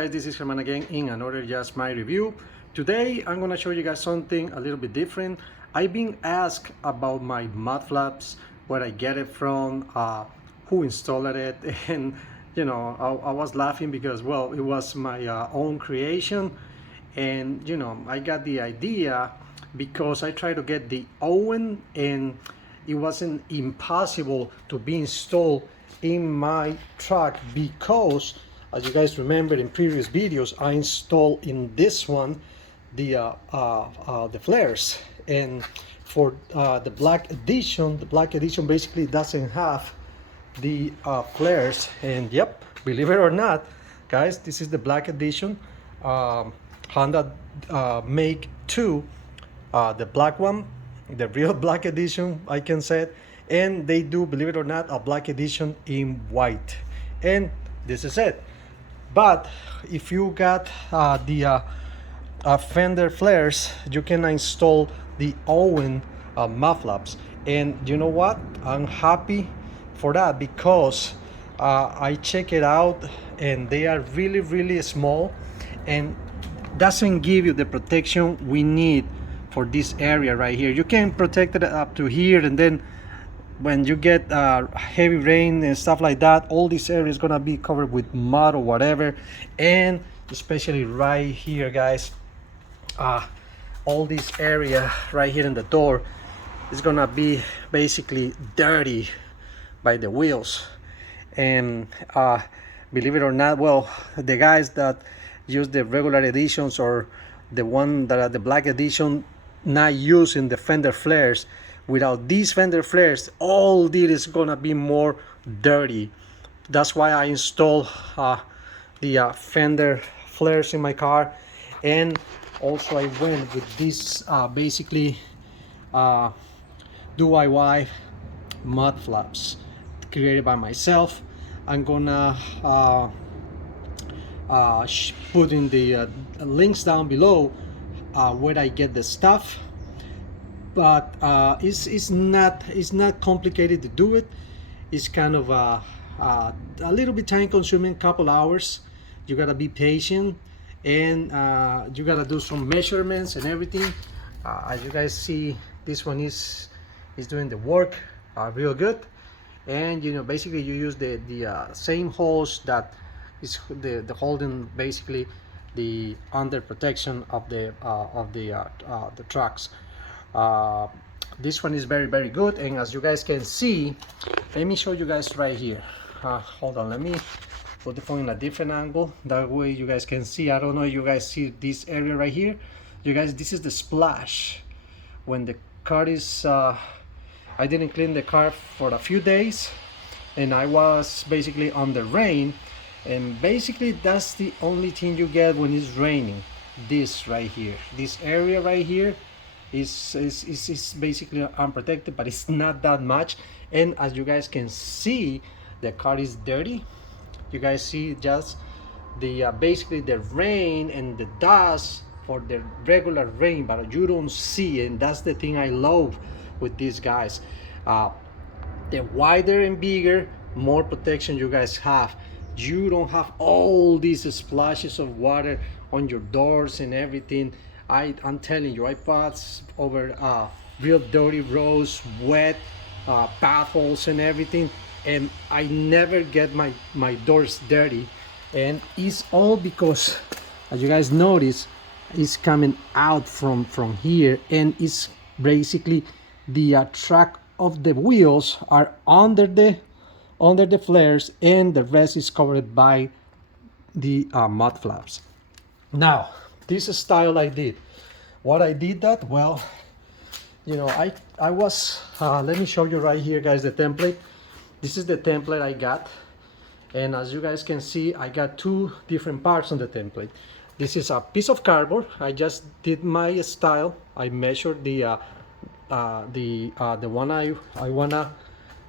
guys, this is Herman again in another Just My Review. Today I'm gonna show you guys something a little bit different. I've been asked about my mud flaps, where I get it from, who installed it, and you know, I was laughing because, well, it was my own creation, and you know, I got the idea because I tried to get the Owen and it wasn't impossible to be installed in my truck because, as you guys remember in previous videos, I installed in this one the flares, and for the Black Edition, basically doesn't have the flares. And yep, believe it or not, guys, this is the Black Edition. Honda make two, the black one, the real Black Edition, I can say it, and they do, believe it or not, a Black Edition in white, and this is it. But if you got the fender flares, you can install the Owen Mudflaps. And you know what, I'm happy for that because I check it out and they are really small and doesn't give you the protection we need for this area right here. You can protect it up to here, and then when you get heavy rain and stuff like that, all this area is gonna be covered with mud or whatever. And especially right here, guys, all this area right here in the door is gonna be basically dirty by the wheels. And believe it or not, well, the guys that use the regular editions or the one that are the Black Edition, not using the fender flares, without these fender flares, all this is gonna be more dirty. That's why I installed the fender flares in my car. And also I went with this basically DIY mud flaps created by myself. I'm gonna put in the links down below where I get the stuff. But it's not complicated to do it. It's kind of a little bit time consuming, couple hours. You gotta be patient, and you gotta do some measurements and everything. As you guys see, this one is doing the work real good. And you know, basically you use the same hose that is the holding basically the under protection of the trucks. This one is very good, and as you guys can see, let me show you guys right here. Hold on, let me put the phone in a different angle, that way you guys can see. I don't know if you guys see this area right here. You guys, this is the splash when the car is I didn't clean the car for a few days, and I was basically on the rain, and basically that's the only thing you get when it's raining. This right here, this area right here is basically unprotected, but it's not that much. And as you guys can see, the car is dirty. You guys see just the basically the rain and the dust for the regular rain, but you don't see, and that's the thing I love with these guys. The wider and bigger, more protection you guys have. You don't have all these splashes of water on your doors and everything. I'm telling you, I pass over real dirty roads, wet potholes and everything, and I never get my doors dirty. And it's all because, as you guys notice, it's coming out from here, and it's basically the track of the wheels are under the flares, and the rest is covered by the mud flaps. Now, this style I did. What I did that, well, you know, I was let me show you right here, guys, the template. This is the template I got, and as you guys can see, I got two different parts on the template. This is a piece of cardboard. I just did my style. I measured the one I wanna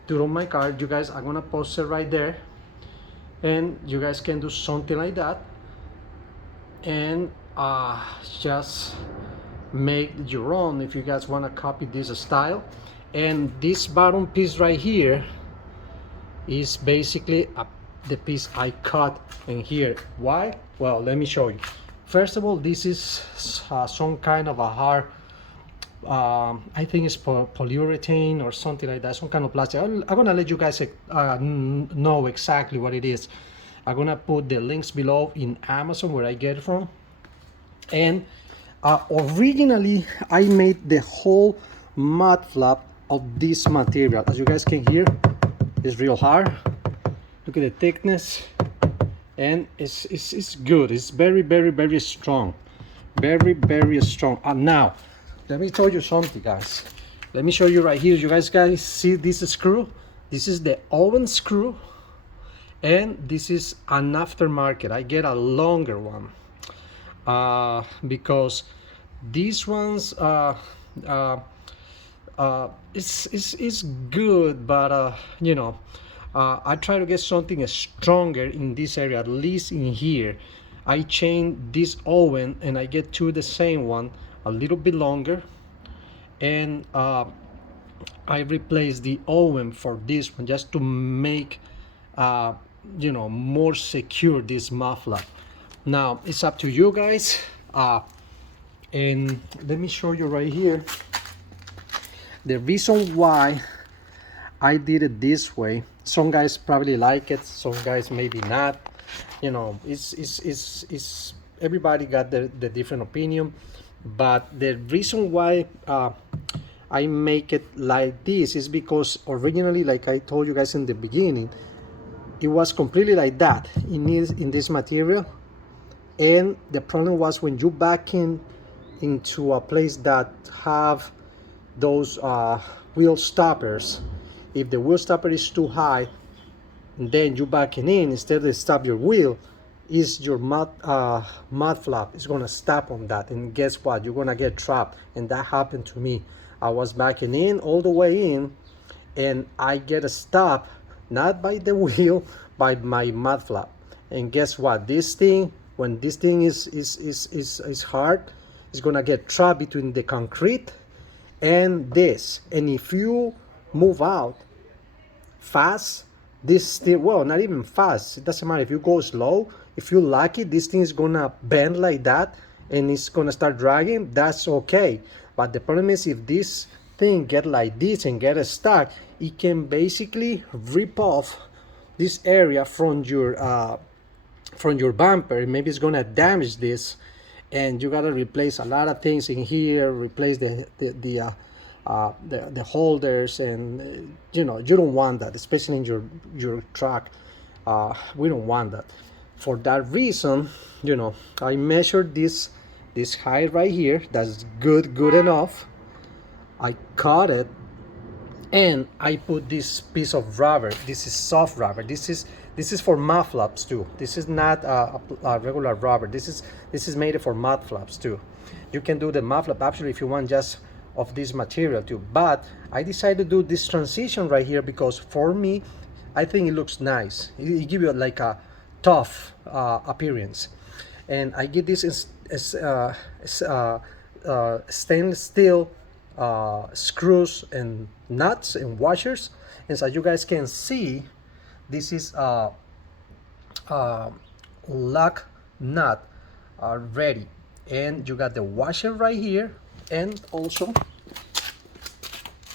do on my car. You guys, I'm gonna post it right there, and you guys can do something like that, and just make your own if you guys want to copy this style. And this bottom piece right here is basically a the piece I cut in here. Why? Well, let me show you. First of all, this is some kind of a hard, I think it's polyurethane or something like that, some kind of plastic. I'm gonna let you guys know exactly what it is. I'm gonna put the links below in Amazon where I get it from. And originally I made the whole mud flap of this material. As you guys can hear, it's real hard. Look at the thickness, and it's good. It's very strong, very strong. And now let me tell you something, guys. Let me show you right here. You guys see this screw? This is the oven screw, and this is an aftermarket. I get a longer one because these ones it's good, but you know, I try to get something stronger in this area, at least in here. I chain this oven and I get to the same one a little bit longer, and I replace the oven for this one just to make you know, more secure this muffler. Now it's up to you guys, and let me show you right here the reason why I did it this way. Some guys probably like it, some guys maybe not. You know, it's everybody got the different opinion. But the reason why I make it like this is because originally, like I told you guys in the beginning, it was completely like that in this material. And the problem was when you back into a place that have those wheel stoppers, if the wheel stopper is too high, then you backing in, instead of stop your wheel, is your mud flap is gonna stop on that, and guess what, you're gonna get trapped. And that happened to me. I was backing in all the way in, and I get a stop, not by the wheel, by my mud flap. And guess what, this thing, when this thing is hard, it's gonna get trapped between the concrete and this. And if you move out fast, this still, well, not even fast, it doesn't matter. If you go slow, if you're lucky, this thing is gonna bend like that and it's gonna start dragging. That's okay. But the problem is, if this thing get like this and get stuck, it can basically rip off this area from your bumper. Maybe it's gonna damage this, and you gotta replace a lot of things in here, replace the holders, and you know, you don't want that, especially in your truck. We don't want that. For that reason, you know, I measured this height right here. That's good enough. I cut it, and I put this piece of rubber. This is soft rubber. This is for mud flaps too. This is not a regular rubber. This is made for mud flaps too. You can do the mud flap actually if you want just of this material too, but I decided to do this transition right here because for me, I think it looks nice. It gives you like a tough appearance. And I get this stainless steel screws and nuts and washers. And so you guys can see, this is lock nut ready, and you got the washer right here, and also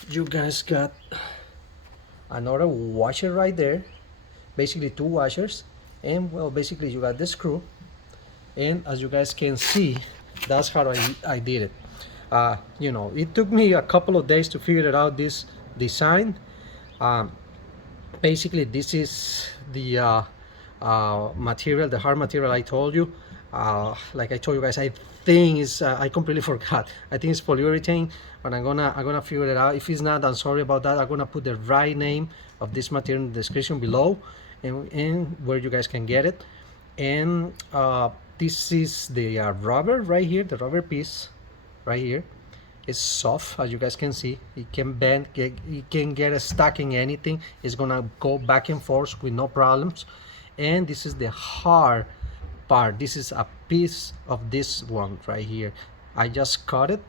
you guys got another washer right there, basically two washers. And well, basically you got the screw, and as you guys can see, that's how I did it. You know, it took me a couple of days to figure it out, this design. Basically this is the material, the hard material I told you. Like I told you guys, I think is I completely forgot. I think it's polyurethane, but I'm gonna figure it out. If it's not, I'm sorry about that. I'm gonna put the right name of this material in the description below, and where you guys can get it. And this is the rubber right here, the rubber piece right here. It's soft, as you guys can see. It can bend, it can get stuck in anything. It's gonna go back and forth with no problems. And this is the hard part. This is a piece of this one right here. I just cut it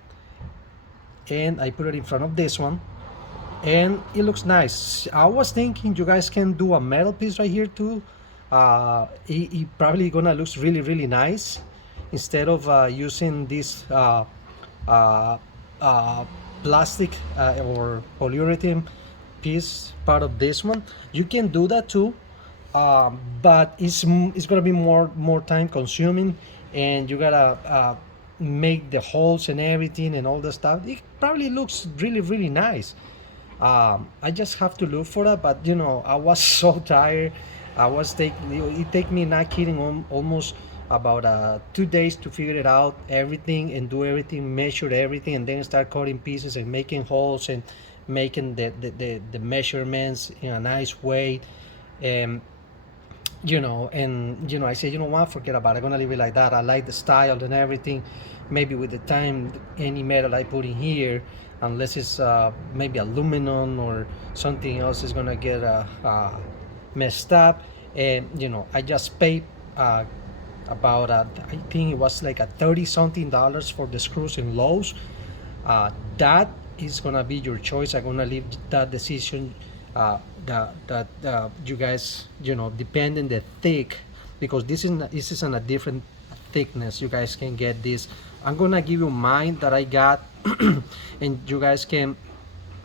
and I put it in front of this one, and it looks nice. I was thinking you guys can do a metal piece right here too, it probably gonna look really nice instead of using this uh, uh, plastic or polyurethane piece part of this one. You can do that too, but it's gonna be more time consuming, and you gotta make the holes and everything and all the stuff. It probably looks really nice. I just have to look for that, but you know, I was so tired. It take me, not kidding, almost about 2 days to figure it out, everything, and do everything, measure everything, and then start cutting pieces and making holes and making the measurements in a nice way. And I say, you know what, forget about it, I'm gonna leave it like that. I like the style and everything. Maybe with the time, any metal I put in here, unless it's maybe aluminum or something else, is gonna get messed up. And I just paid about I think it was like a 30 something dollars for the screws in Lowe's. That is gonna be your choice. I'm gonna leave that decision that you guys, depending the thick, because this is on a different thickness. You guys can get this. I'm gonna give you mine that I got, and you guys can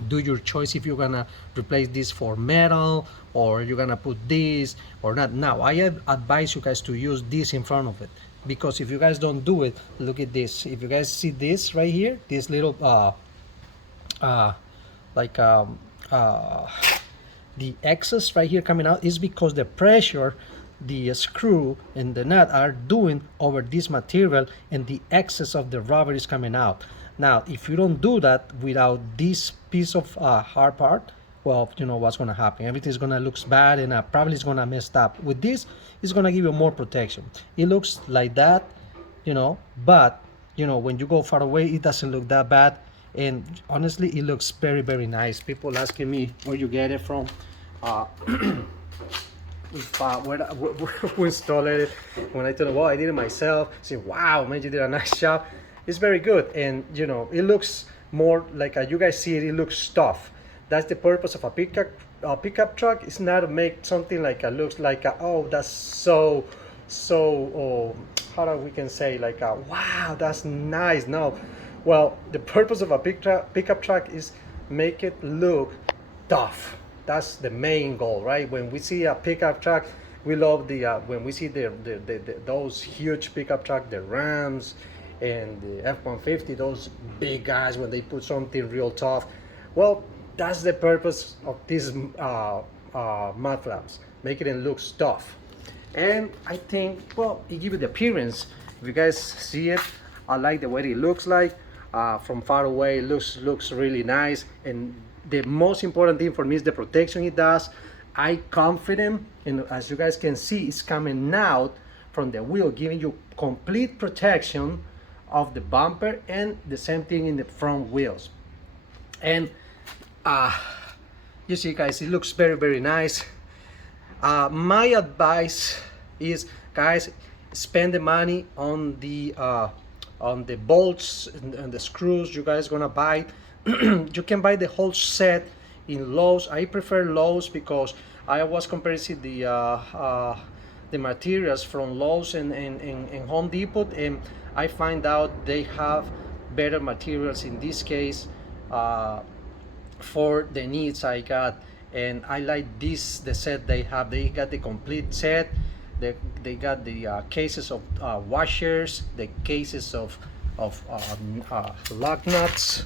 do your choice if you're gonna replace this for metal or you're gonna put this or not. Now I advise you guys to use this in front of it, because if you guys don't do it, look at this. If you guys see this right here, this little like the excess right here coming out, is because the pressure the screw and the nut are doing over this material, and the excess of the rubber is coming out. Now if you don't do that without this piece of hard part, well, you know what's going to happen. Everything's going to look bad, and probably it's going to mess up. With this, it's going to give you more protection. It looks like that, but when you go far away, it doesn't look that bad. And honestly, it looks very nice. People asking me where you get it from. Who installed it. When I told them, well, I did it myself, I say, wow, man, you did a nice job. It's very good. And it looks more like, you guys see it, it looks tough. That's the purpose of a pickup truck. It's not to make something like looks like oh, that's so how do we can say, like wow, that's nice. No, well, the purpose of a pickup truck is make it look tough. That's the main goal, right? When we see a pickup truck, we love when we see those huge pickup truck, the Rams and the F-150, those big guys, when they put something real tough. Well, that's the purpose of these Mudflaps, making it look tough. And I think, well, it gives it the appearance. If you guys see it, I like the way it looks like. From far away, it looks really nice. And the most important thing for me is the protection it does. I confident, and as you guys can see, it's coming out from the wheel, giving you complete protection of the bumper, and the same thing in the front wheels. And you see, guys, it looks very nice. My advice is, guys, spend the money on the bolts and the screws you guys gonna buy. You can buy the whole set in Lowe's. I prefer Lowe's because I was comparing the materials from Lowe's and Home Depot, and I find out they have better materials in this case for the needs I got. And I like the set they have. They got the complete set. They got the cases of washers, the cases of lock nuts,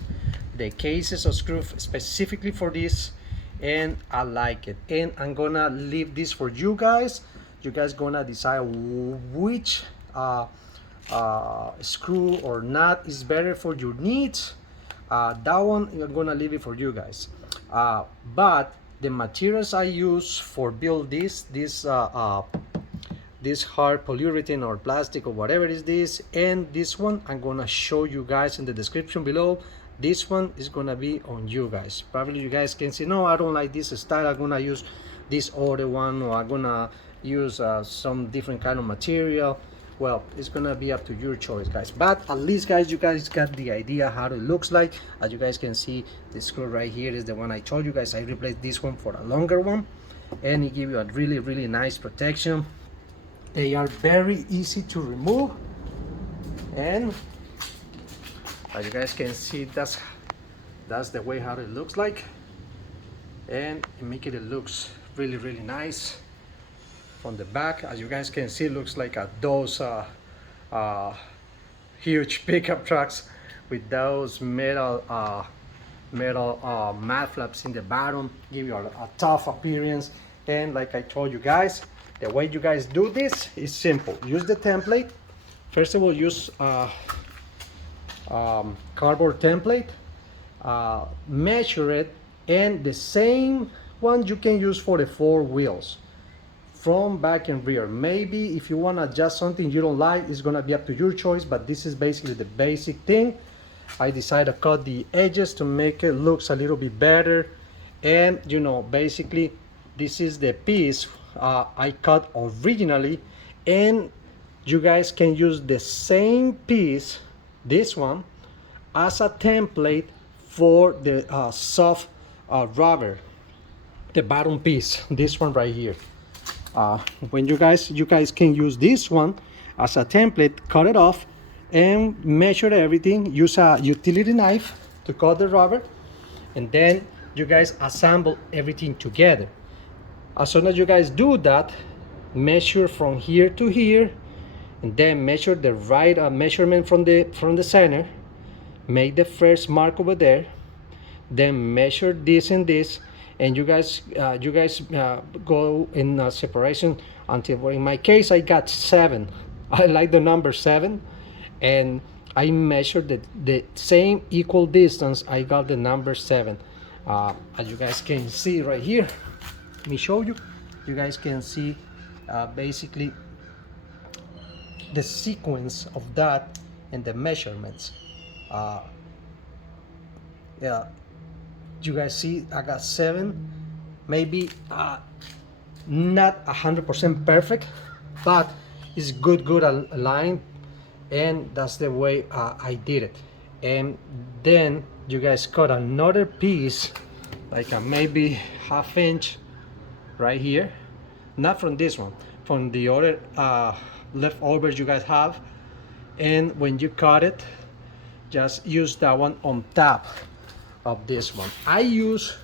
the cases of screws specifically for this, and I like it. And I'm gonna leave this for you guys. You guys gonna decide which screw or nut is better for your needs. That one I'm gonna leave it for you guys. But the materials I use for build this hard polyurethane or plastic or whatever is this, and this one I'm gonna show you guys in the description below. This one is gonna be on you guys. Probably you guys can say, no, I don't like this style, I'm gonna use this other one, or I'm gonna use some different kind of material. Well, it's gonna be up to your choice, guys. But at least, guys, you guys got the idea how it looks like. As you guys can see, the screw right here is the one I told you guys. I replaced this one for a longer one. and it gives you a really nice protection. They are very easy to remove, and as you guys can see, that's the way how it looks like, and make it looks really nice from the back. As you guys can see, it looks like those huge pickup trucks with those metal Mudflaps in the bottom, give you a tough appearance. And like I told you guys, the way you guys do this is simple. Use the template. First of all, use cardboard template, measure it, and the same one you can use for the 4 wheels, front, back, and rear. Maybe if you want to adjust something you don't like, it's gonna be up to your choice, but this is basically the basic thing. I decided to cut the edges to make it looks a little bit better, and you know, basically this is the piece I cut originally, and you guys can use the same piece, this one, as a template for the soft rubber, the bottom piece, this one right here. When you guys can use this one as a template, cut it off and measure everything. Use a utility knife to cut the rubber, and then you guys assemble everything together. As soon as you guys do that, measure from here to here, and then measure the right measurement from the center. Make the first mark over there, then measure this and this, and you guys go in separation until, well, in my case I got 7. I like the number 7, and I measured the same equal distance. I got the number 7. As you guys can see right here, let me show you. You guys can see basically the sequence of that and the measurements. Yeah, you guys see I got 7. Maybe not 100% perfect, but it's good aligned, and that's the way I did it. And then you guys cut another piece, like maybe 1/2 inch right here, not from this one, from the other leftovers you guys have. And when you cut it, just use that one on top of this one. I use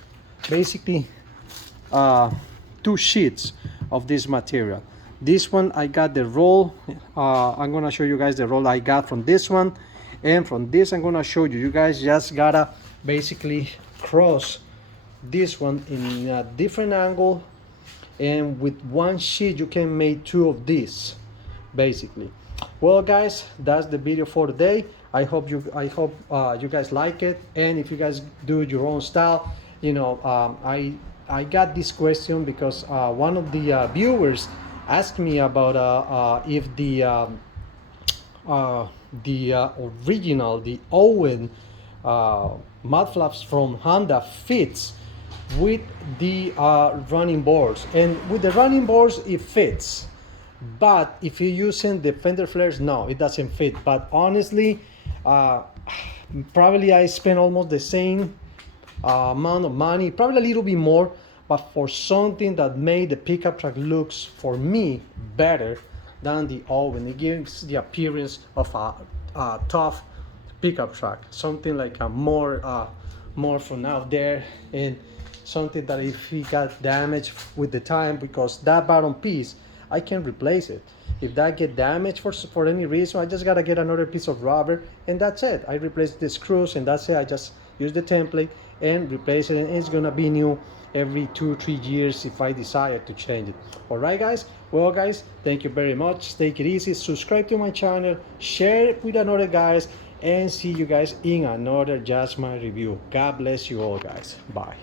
basically 2 sheets of this material. This one I got the roll. I'm gonna show you guys the roll I got from this one, and from this I'm gonna show you. You guys just gotta basically cross this one in a different angle, and with 1 sheet you can make 2 of these basically. Well guys, that's the video for today. I hope you guys like it, and if you guys do your own style, you know, I got this question because one of the viewers asked me about if the original, the Owen Mudflaps from Honda fits with the running boards. And with the running boards it fits, but if you're using the fender flares, no, it doesn't fit. But honestly, probably I spent almost the same amount of money, probably a little bit more, but for something that made the pickup truck looks for me better than the Owen. It gives the appearance of a tough pickup truck, something like a more from out there, and something that if it got damaged with the time, because that bottom piece I can replace it. If that get damaged for any reason, I just gotta get another piece of rubber, and that's it. I replace the screws, and that's it. I just use the template and replace it, and it's gonna be new every 2-3 years if I desire to change it. All right guys, well guys, thank you very much. Take it easy, subscribe to my channel, share it with another guys, and see you guys in another Just My Review. God bless you all guys. Bye.